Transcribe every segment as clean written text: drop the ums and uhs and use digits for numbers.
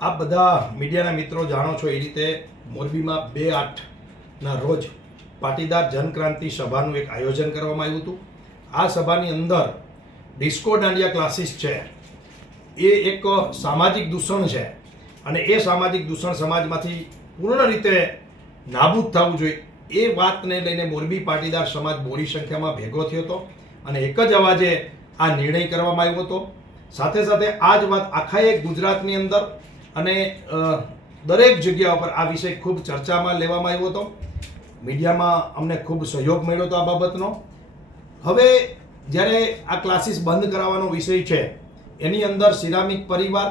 આપ બધા મીડિયાના મિત્રો જાણો છો એ રીતે મોરબીમાં 2/8ના રોજ પાટીદાર જનક્રાંતિ સભાનું એક આયોજન કરવામાં આવ્યું હતું. આ સભાની અંદર ડિસ્કો દાંડિયા ક્લાસીસ છે એ એક સામાજિક દૂષણ છે અને એ સામાજિક દૂષણ સમાજમાંથી પૂર્ણ રીતે નાબૂદ થવું જોઈએ એ વાતને લઈને મોરબી પાટીદાર સમાજ બોડી સંખ્યામાં ભેગો થયો હતો અને એક જ અવાજે આ નિર્ણય કરવામાં આવ્યો હતો. સાથે સાથે આ જ વાત આખા એક ગુજરાતની અંદર અને દરેક જગ્યા ઉપર આ વિષય ખૂબ ચર્ચામાં લેવામાં આવ્યો હતો. મીડિયામાં અમને ખૂબ સહયોગ મળ્યો હતો આ બાબતનો. હવે જ્યારે આ ક્લાસીસ બંધ કરાવવાનો વિષય છે એની અંદર સિરામિક પરિવાર,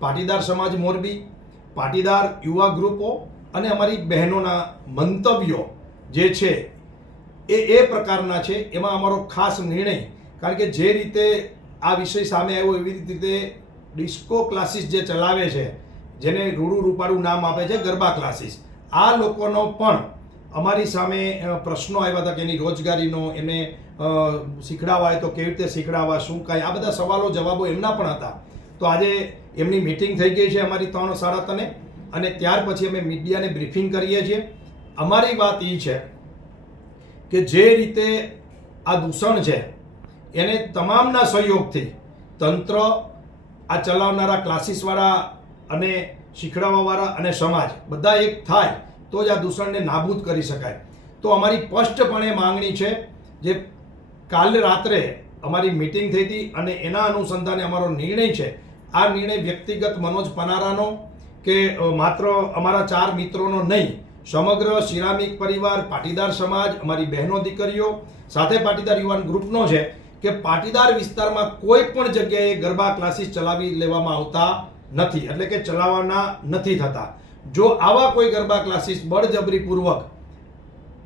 પાટીદાર સમાજ મોરબી, પાટીદાર યુવા ગ્રુપો અને અમારી બહેનોના મંતવ્યો જે છે એ પ્રકારના છે. એમાં અમારો ખાસ નિર્ણય, કારણ કે જે રીતે આ વિષય સામે આવ્યો એવી રીતે ડિસ્કો ક્લાસીસ જે ચલાવે છે, જેને રૂડું રૂપાળું નામ આપે છે ગરબા ક્લાસીસ, આ લોકોનો પણ અમારી સામે પ્રશ્નો આવ્યા હતા કે એની રોજગારીનો, એને શીખડાવા હોય તો કેવી રીતે શીખડાવવા, શું કાંઈ, આ બધા સવાલો જવાબો એમના પણ હતા. તો આજે એમની મિટિંગ થઈ ગઈ છે અમારી 3:30 અને ત્યાર પછી અમે મીડિયાને બ્રીફિંગ કરીએ છીએ. અમારી વાત એ છે કે જે રીતે આ દૂષણ છે એને તમામના સહયોગથી તંત્ર, આ ચલાવનારા ક્લાસીસવાળા અને શીખડાવવાવાળા અને સમાજ બધા એક થાય તો જ આ દૂષણને નાબૂદ કરી શકાય. તો અમારી સ્પષ્ટપણે માંગણી છે, જે કાલે રાત્રે અમારી મિટિંગ થઈ હતી અને એના અનુસંધાને અમારો નિર્ણય છે. આ નિર્ણય વ્યક્તિગત મનોજ પનારાનો કે માત્ર અમારા 4 મિત્રોનો નહીં, સમગ્ર સિરામિક પરિવાર, પાટીદાર સમાજ, અમારી બહેનો દીકરીઓ સાથે પાટીદાર યુવાન ગ્રુપનો છે કે પાટીદાર વિસ્તારમાં કોઈ પણ જગ્યાએ ગરબા ક્લાસીસ ચલાવી લેવામાં આવતા નથી, એટલે કે ચલાવવાના નથી થતા. જો આવા કોઈ ગરબા ક્લાસીસ બળજબરીપૂર્વક,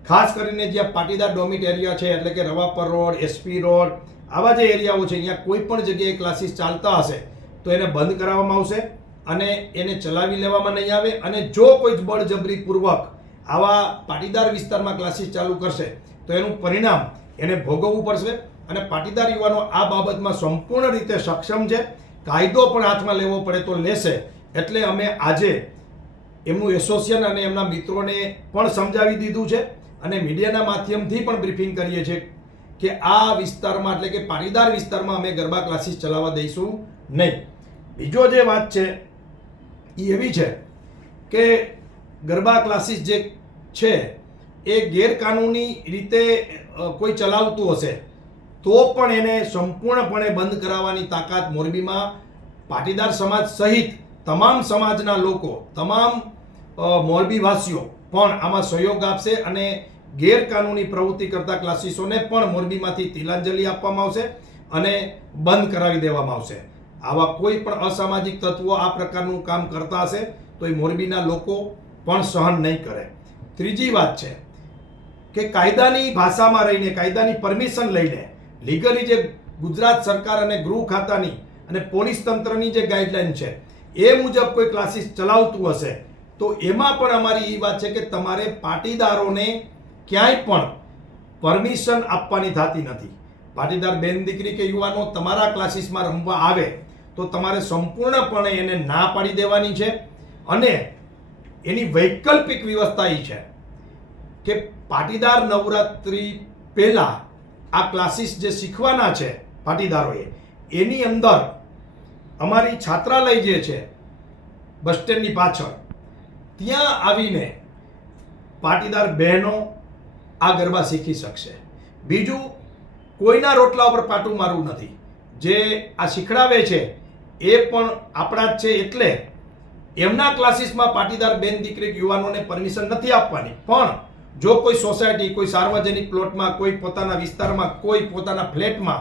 ખાસ કરીને જ્યાં પાટીદાર ડોમિટ એરિયા છે, એટલે કે રવાપર રોડ, એસપી રોડ, આવા જે એરિયાઓ છે અહીંયા કોઈ પણ જગ્યાએ ક્લાસીસ ચાલતા હશે તો એને બંધ કરાવવામાં આવશે અને એને ચલાવી લેવામાં નહીં આવે. અને જો કોઈ બળજબરીપૂર્વક આવા પાટીદાર વિસ્તારમાં ક્લાસીસ ચાલુ કરશે તો એનું પરિણામ એને ભોગવવું પડશે. અને પાટીદાર યુવાનો આ બાબતમાં સંપૂર્ણ રીતે સક્ષમ છે. કાયદો પણ હાથમાં લેવો પડે તો લેશે. એટલે અમે આજે એમનું એસોસિએશન અને એમના મિત્રોને પણ સમજાવી દીધું છે અને મીડિયાના માધ્યમથી પણ બ્રીફિંગ કરીએ છીએ કે આ વિસ્તારમાં, એટલે કે પાટીદાર વિસ્તારમાં અમે ગરબા ક્લાસીસ ચલાવવા દઈશું નહીં. બીજો જે વાત છે એ એવી છે કે ગરબા ક્લાસીસ જે છે એ ગેરકાનૂની રીતે કોઈ ચલાવતું હશે તો પણ એને સંપૂર્ણપણે બંધ કરાવવાની તાકાત મોરબીમાં પાટીદાર સમાજ સહિત તમામ સમાજના લોકો, તમામ મોરબીવાસીઓ પણ આમાં સહયોગ આપશે અને ગેરકાનૂની પ્રવૃત્તિ કરતા ક્લાસીસોને પણ મોરબીમાંથી તિલાંજલિ આપવામાં આવશે અને બંધ કરાવી દેવામાં આવશે. આવા કોઈ પણ અસામાજિક તત્વો આ પ્રકારનું કામ કરતા હશે તો એ મોરબીના લોકો પણ સહન નહીં કરે. ત્રીજી વાત છે કે કાયદાની ભાષામાં રહીને, કાયદાની પરમિશન લઈને, લીગલી જે ગુજરાત સરકાર અને ગૃહ ખાતાની અને પોલીસ તંત્રની જે ગાઈડલાઈન છે એ મુજબ કોઈ ક્લાસીસ ચલાવતું હશે તો એમાં પણ અમારી એ વાત છે કે તમારે પાટીદારોને ક્યાંય પણ પરમિશન આપવાની થતી નથી. પાટીદાર બેન દીકરી કે યુવાનો તમારા ક્લાસીસમાં રમવા આવે તો તમારે સંપૂર્ણપણે એને ના પાડી દેવાની છે. અને એની વૈકલ્પિક વ્યવસ્થા એ છે કે પાટીદાર નવરાત્રિ પહેલાં આ ક્લાસીસ જે શીખવાના છે પાટીદારોએ, એની અંદર અમારી છાત્રાલય જે છે બસ સ્ટેન્ડની પાછળ, ત્યાં આવીને પાટીદાર બહેનો આ ગરબા શીખી શકશે. બીજું, કોઈના રોટલા ઉપર પાટું મારવું નથી. જે આ શીખડાવે છે એ પણ આપણા જ છે, એટલે એમના ક્લાસીસમાં પાટીદાર બેન દીકરી યુવાનોને પરમિશન નથી આપવાની. પણ જો કોઈ સોસાયટી, કોઈ સાર્વજનિક પ્લોટમાં, કોઈ પોતાના વિસ્તારમાં, કોઈ પોતાના ફ્લેટમાં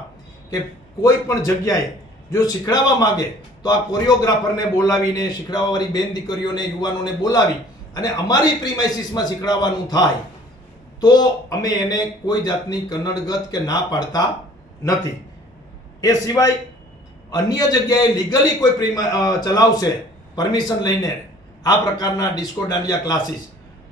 કે કોઈ પણ જગ્યાએ જો શીખડાવવા માંગે તો આ કોરિયોગ્રાફરને બોલાવીને, શીખડાવવાવાળી બેન દીકરીઓને, યુવાનોને બોલાવી અને અમારી પ્રીમાઇસીસમાં શીખડાવવાનું થાય તો અમે એને કોઈ જાતની કન્નડગત કે ના પાડતા નથી. એ સિવાય અન્ય જગ્યાએ લીગલી કોઈ ચલાવશે પરમિશન લઈને આ પ્રકારના ડિસ્કો દાંડિયા ક્લાસીસ,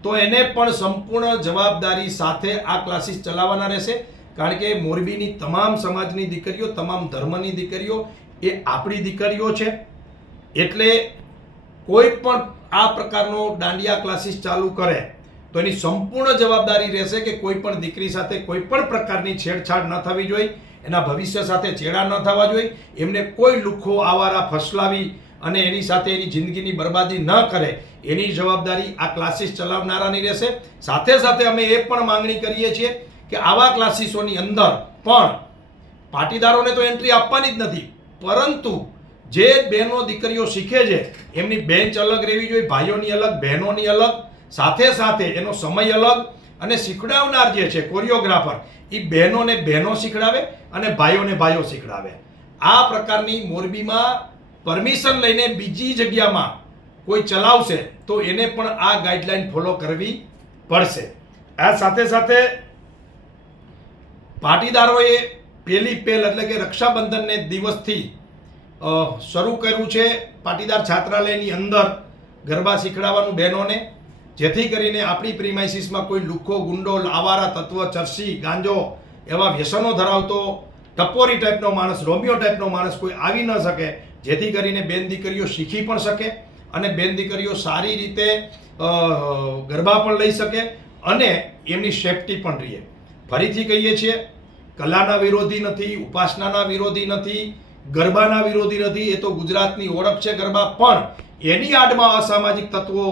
તો એને પણ સંપૂર્ણ જવાબદારી સાથે આ ક્લાસીસ ચલાવવાના રહેશે. કારણ કે મોરબીની તમામ સમાજની દીકરીઓ, તમામ ધર્મની દીકરીઓ એ આપણી દીકરીઓ છે. એટલે કોઈ પણ આ પ્રકારનો દાંડિયા ક્લાસીસ ચાલુ કરે તો એની સંપૂર્ણ જવાબદારી રહેશે કે કોઈ પણ દીકરી સાથે કોઈ પણ પ્રકારની છેડછાડ ન થવી જોઈએ, એના ભવિષ્ય સાથે ચેડા ન થવા જોઈએ, એમને કોઈ લુખ્ખો આવારા ફસલાવી અને એની સાથે એની જિંદગીની બરબાદી ન કરે એની જવાબદારી આ ક્લાસીસ ચલાવનારાની રહેશે. સાથે સાથે અમે એ પણ માંગણી કરીએ છીએ કે આવા ક્લાસીસોની અંદર પણ પાટીદારોને તો એન્ટ્રી આપવાની જ નથી, પરંતુ જે બહેનો દીકરીઓ શીખે છે એમની બેન્ચ અલગ રહેવી જોઈએ, ભાઈઓની અલગ, બહેનોની અલગ, સાથે સાથે એનો સમય અલગ, અને શીખડાવનાર જે છે કોરિયોગ્રાફર એ બહેનોને બહેનો શીખડાવે અને ભાઈઓને ભાઈઓ શીખડાવે. આ પ્રકારની મોરબીમાં પરમિશન લઈને બીજી જગ્યામાં કોઈ ચલાવશે તો એને પણ આ ગાઈડલાઈન ફોલો કરવી પડશે. આ સાથે સાથે પાટીદારોએ પહેલી પહેલ એટલે કે રક્ષાબંધનને દિવસથી શરૂ કર્યું છે પાટીદાર છાત્રાલયની અંદર ગરબા શીખડાવવાનું બહેનોને, જેથી કરીને આપણી પ્રીમાઇસીસમાં કોઈ લુખ્ખો, ગુંડો, આવારા તત્વ, ચરસી, ગાંજો એવા વ્યસનો ધરાવતો ટપોરી ટાઈપનો માણસ, રોમિયો ટાઈપનો માણસ કોઈ આવી ન શકે, જેથી કરીને બેન દીકરીઓ શીખી પણ શકે અને બેન દીકરીઓ સારી રીતે ગરબા પણ લઈ શકે અને એમની સેફટી પણ રહે. ફરીથી કહીએ છીએ, કલાના વિરોધી નથી, ઉપાસનાના વિરોધી નથી, ગરબાના વિરોધી નથી, એ તો ગુજરાતની ઓળખ છે ગરબા, પણ એની આડમાં અસામાજિક તત્વો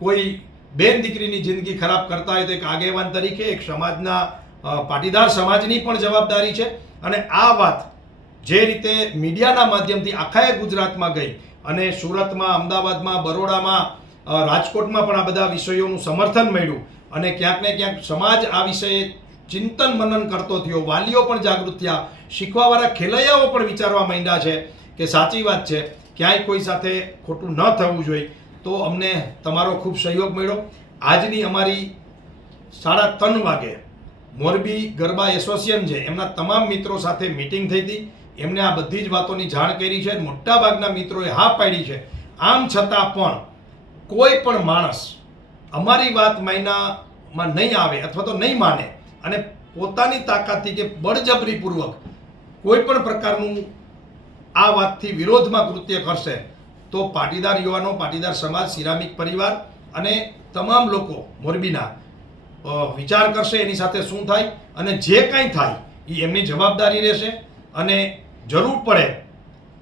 કોઈ બેન દીકરીની જિંદગી ખરાબ કરતા હોય તો એક આગેવાન તરીકે એક સમાજના પાટીદાર સમાજની પણ જવાબદારી છે. અને આ વાત જે રીતે મીડિયાના માધ્યમથી આખા ગુજરાતમાં ગઈ અને સુરતમાં, અમદાવાદમાં, બરોડામાં, રાજકોટમાં પણ આ બધા વિષયોનું સમર્થન મળ્યું અને ક્યાંક ને ક્યાંક સમાજ આ વિષયે ચિંતન મનન કરતો થયો, વાલીઓ પણ જાગૃત થયા, શીખવાવાળા ખેલૈયાઓ પણ વિચારવા માંડ્યા છે કે સાચી વાત છે, ક્યાંય કોઈ સાથે ખોટું ન થવું જોઈએ. તો અમને તમારો ખૂબ સહયોગ મળ્યો. આજની અમારી 3:30 વાગે મોરબી ગરબા એસોસિએશન છે એમના તમામ મિત્રો સાથે મીટિંગ થઈ હતી. એમને આ બધી જ વાતોની જાણ કરી છે. મોટાભાગના મિત્રોએ હા પાડી છે. આમ છતાં પણ કોઈ પણ માણસ અમારી વાત માયનામાં નહીં આવે અથવા તો નહીં માને અને પોતાની તાકાતથી કે બળજબરીપૂર્વક કોઈ પણ પ્રકારનું આ વાતથી વિરોધમાં કૃત્ય કરશે તો પાટીદાર યુવાનો, પાટીદાર સમાજ, સિરામિક પરિવાર અને તમામ લોકો મોરબીના વિચાર કરશે એની સાથે શું થાય, અને જે કંઈ થાય એ એમની જવાબદારી રહેશે. અને જરૂર પડે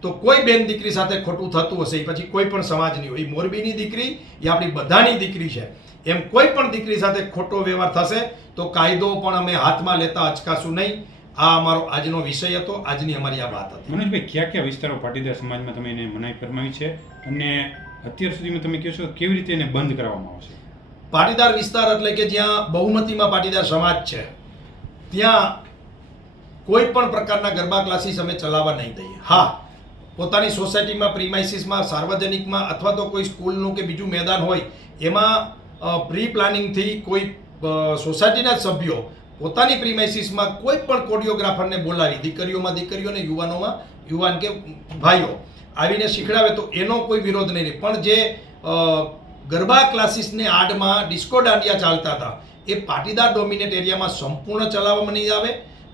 તો કોઈ બેન દીકરી સાથે ખોટું થતું હશે, એ પછી કોઈ પણ સમાજની હોય, એ મોરબીની દીકરી એ આપણી બધાની દીકરી છે, એમ કોઈ પણ દીકરી સાથે ખોટો વ્યવહાર થશે તો કાયદો પણ અમે હાથમાં લેતા અચકાશું નહીં. આ અમારો આજનો વિષય હતો, આજની અમારી આ વાત હતી. મનોજભાઈ, કયા કયા વિસ્તારો પાટીદાર સમાજમાં તમે એને મનાઈ ફરમાવી છે અને અત્યાર સુધીમાં તમે કહો છો કેવી રીતે એને બંધ કરવામાં આવશે? પાટીદાર વિસ્તાર એટલે કે જ્યાં બહુમતીમાં પાટીદાર સમાજ છે ત્યાં કોઈ પણ પ્રકારના ગરબા ક્લાસીસ અમે ચલાવવા નહીં દઈએ. હા, પોતાની સોસાયટીમાં, પ્રીમાઇસીસમાં, સાર્વજનિકમાં અથવા તો કોઈ સ્કૂલનું કે બીજું મેદાન હોય એમાં પ્રી પ્લાનિંગથી કોઈ સોસાયટીના જ સભ્યો પોતાની પ્રીમાઇસીસમાં કોઈ પણ કોરિયોગ્રાફરને બોલાવી દીકરીઓમાં દીકરીઓ અને યુવાનોમાં યુવાન કે ભાઈઓ આવીને શીખડાવે તો એનો કોઈ વિરોધ નહીં રહે. પણ જે ગરબા ક્લાસીસને આડમાં ડિસ્કો દાંડિયા ચાલતા હતા એ પાટીદાર ડોમિનેટ એરિયામાં સંપૂર્ણ ચલાવવામાં નહીં આવે.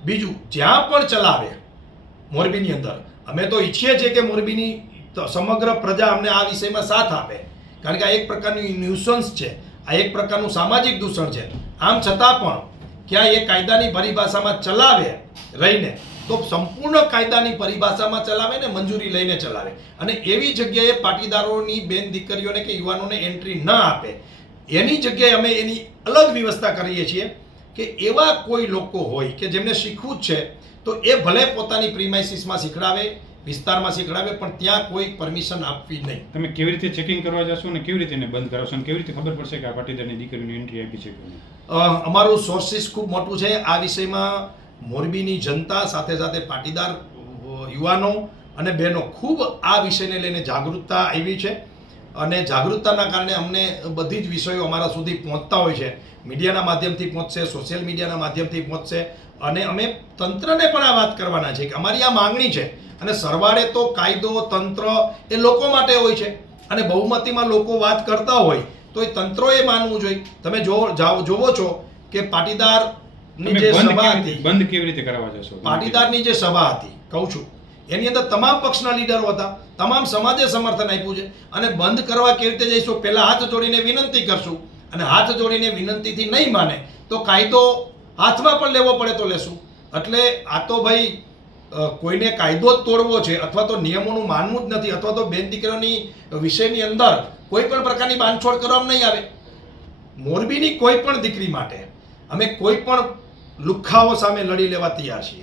બીજું, જ્યાં પણ ચલાવે મોરબીની અંદર, અમે તો ઈચ્છીએ છીએ કે મોરબીની સમગ્ર પ્રજા અમને આ વિષયમાં સાથ આપે, કારણ કે આ એક પ્રકારની ન્યુસન્સ છે, આ એક પ્રકારનું સામાજિક દૂષણ છે. આમ છતાં પણ ક્યાં એ કાયદાની પરિભાષામાં ચલાવે રહીને તો સંપૂર્ણ કાયદાની પરિભાષામાં ચલાવે ને મંજૂરી લઈને ચલાવે, અને એવી જગ્યાએ પાટીદારોની બેન દીકરીઓને કે યુવાનોને એન્ટ્રી ન આપે. એની જગ્યાએ અમે એની અલગ વ્યવસ્થા કરીએ છીએ કે એવા કોઈ લોકો હોય કે જેમને શીખવું જ છે તો એ ભલે પોતાની પ્રીમાઇસીસમાં શીખડાવે, વિસ્તારમાં શીખડાવે, પણ ત્યાં કોઈ પરમિશન આપવી નહીં. તમે કેવી રીતે ચેકિંગ કરવા જશો અને કેવી રીતે એને બંધ કરાવશો અને કેવી રીતે ખબર પડશે કે આ પાટીદારની દીકરીઓને એન્ટ્રી આપી છે? અમારું સોર્સિસ ખૂબ મોટું છે આ વિષયમાં. મોરબીની જનતા સાથે સાથે પાટીદાર યુવાનો અને બહેનો ખૂબ આ વિષયને લઈને જાગૃતતા આવી છે, અને જાગૃતતાના કારણે અમને બધી જ વિષયો અમારા સુધી પહોંચતા હોય છે. મીડિયાના માધ્યમથી પહોંચશે, સોશિયલ મીડિયાના માધ્યમથી પહોંચશે, અને અમે તંત્રને પણ આ વાત કરવાના છે કે અમારી આ માંગણી છે. અને સરવાળે તો કાયદો, તંત્ર એ લોકો માટે હોય છે, અને બહુમતીમાં લોકો વાત કરતા હોય તો એ તંત્રોએ માનવું જોઈએ. તમે જોવો છો કે પાટીદારની જે સભા હતી, બંધ કેવી રીતે કરવા જશો? પાટીદારની જે સભા હતી, કહું છું, એની અંદર તમામ પક્ષના લીડરો હતા, તમામ સમાજે સમર્થન આપ્યું છે. અને બંધ કરવા કેવી રીતે જઈશું, પહેલા હાથ જોડીને વિનંતી કરશું, અને હાથ જોડીને વિનંતીથી નહીં માને તો કાયદો હાથમાં પણ લેવો પડે તો લેશું. એટલે આ તો ભાઈ કોઈને કાયદો જ તોડવો છે અથવા તો નિયમોનું માનવું જ નથી, અથવા તો બેન દીકરીઓની વિષયની અંદર કોઈ પણ પ્રકારની બાંધછોડ કરવામાં નહીં આવે. મોરબીની કોઈ પણ દીકરી માટે અમે કોઈ પણ લુખ્ખાઓ સામે લડી લેવા તૈયાર છીએ.